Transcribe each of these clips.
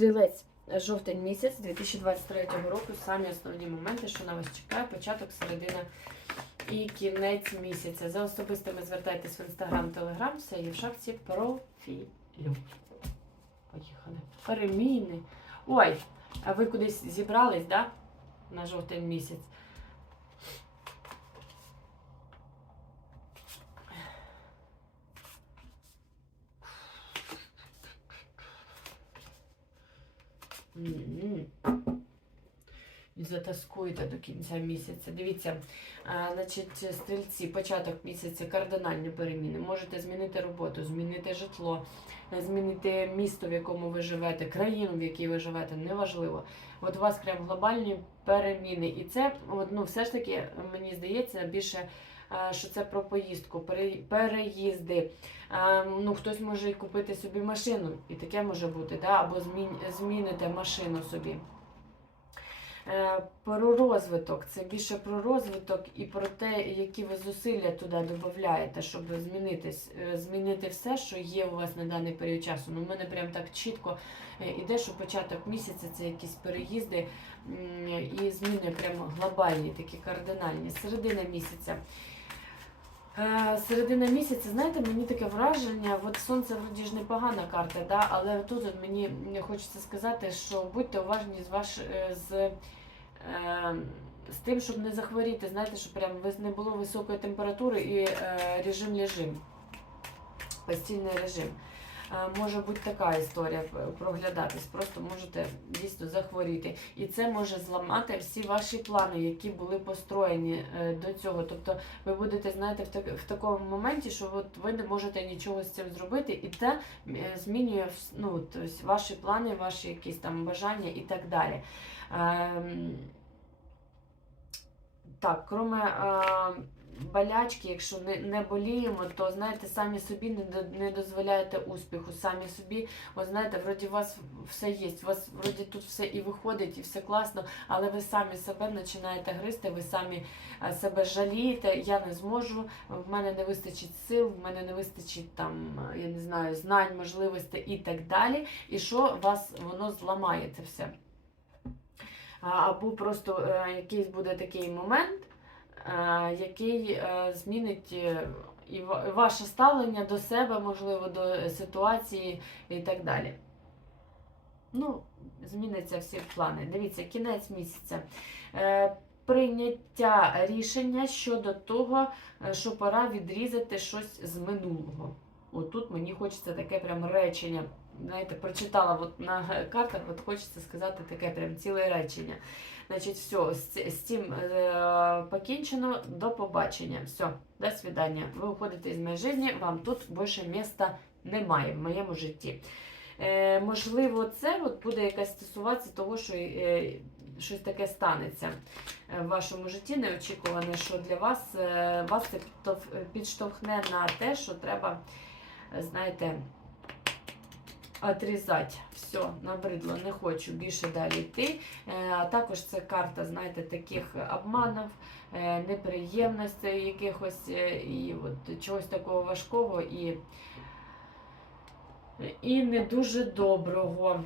Стрілець, жовтень місяць 2023 року. Самі основні моменти, що на вас чекає, початок, середина і кінець місяця. За особистими звертайтесь в інстаграм, телеграм, все є в шапці профілю. Поїхали. Переміни. Ой, а ви кудись зібрались, да? На жовтень місяць. М. І затаскуєте до кінця місяця. Дивіться, а, значить, стрільці, початок місяця, кардинальні переміни. Можете змінити роботу, змінити житло, змінити місто, в якому ви живете, країну, в якій ви живете, неважливо. От у вас прям глобальні переміни. І це, ну, все ж таки, мені здається, більше. А, Що це про поїздку, переїзди. Ну, хтось може купити собі машину, і таке може бути, да? або змін, зміните машину собі. Е, Про розвиток. Це більше про розвиток і про те, які ви зусилля туди додаєте, щоб змінитись, е, змінити все, що є у вас на даний період часу. Ну, в мене прям так чітко е, іде, що початок місяця це якісь переїзди і зміни прямо глобальні, такі кардинальні. Середина місяця. Е, Середина місяця, знаєте, мені таке враження, от сонце вроді ж непогана карта, да? але тут от мені хочеться сказати, що будьте уважні з ваш е, з, е, з тим, щоб не захворіти, знаєте, щоб прям не було високої температури і е, режим лежим, постільний режим. Е, Може бути така історія проглядатись, просто можете дійсно захворіти. І це може зламати всі ваші плани, які були построєні е, до цього. Тобто ви будете, знаєте, в, так, в такому моменті, що от ви не можете нічого з цим зробити, і це е, змінює ну, тобто ваші плани, ваші якісь там бажання і так далі. Ем, так, кроме е, болячки, якщо не, не боліємо, то знаєте, самі собі не, не дозволяєте успіху, самі собі, от знаєте, вроді у вас все є, у вас вроді тут все і виходить, і все класно, але ви самі себе починаєте гризти, ви самі себе жалієте, я не зможу, в мене не вистачить сил, в мене не вистачить там, я не знаю, знань, можливостей і так далі. І що вас воно зламає це все. Або просто е, якийсь буде такий момент, який е, змінить е, і ваше ставлення до себе, можливо, до ситуації і так далі. Ну, зміняться всі плани. Дивіться, кінець місяця. Е, Прийняття рішення щодо того, е, що пора відрізати щось з минулого. Отут мені хочеться таке прям речення. Знаєте, прочитала от на картах, от хочеться сказати таке прям ціле речення. Значить, все, з, цим е, покінчено, до побачення. Все, до свидання. Ви уходите з моєї житті, вам тут більше міста немає в моєму житті. Е, можливо, це от буде якась стосуватися того, що е, щось таке станеться е, в вашому житті, неочікуване, що для вас, е, вас це підштовхне на те, що треба, знаєте, отрізати. Все, набридло, не хочу більше далі йти. Е, А також це карта, знаєте, таких обманів, е, неприємностей якихось е, і от чогось такого важкого і, і не дуже доброго.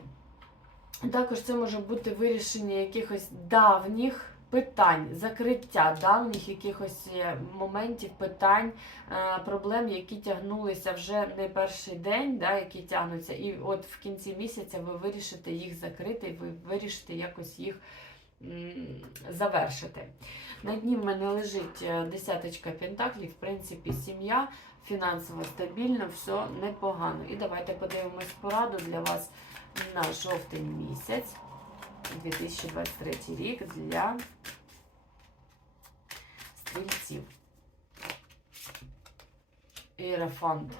Також це може бути вирішення якихось давніх питань, закриття давніх якихось е, моментів, питань, е, проблем, які тягнулися вже не перший день, да, які тягнуться, і от в кінці місяця ви вирішите їх закрити, ви вирішите якось їх завершити. На дні в мене лежить е, десяточка пентаклів, в принципі, сім'я фінансово стабільно, все непогано. І давайте подивимось пораду для вас на жовтень місяць 2023 рік для стрільців. Іерафант.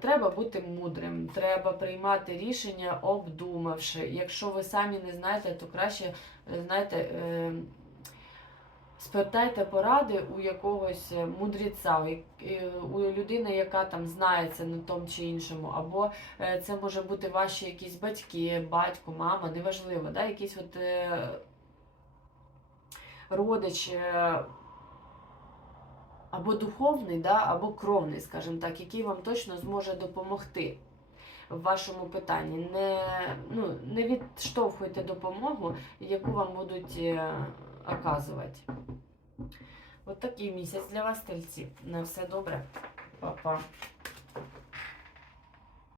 Треба бути мудрим, треба приймати рішення, обдумавши. Якщо ви самі не знаєте, то краще, знаєте, е, спитайте поради у якогось е, як- е, у людини, яка там знається на тому чи іншому, або е, це може бути ваші якісь батьки, батько, мама, неважливо, да? якийсь от родич. або духовний, да, або кровний, скажімо так, який вам точно зможе допомогти. в вашому питанні. Не, ну, не відштовхуйте допомогу, яку вам будуть е, Вот такий місяць для вас, стрільці. На все добре. Па-па.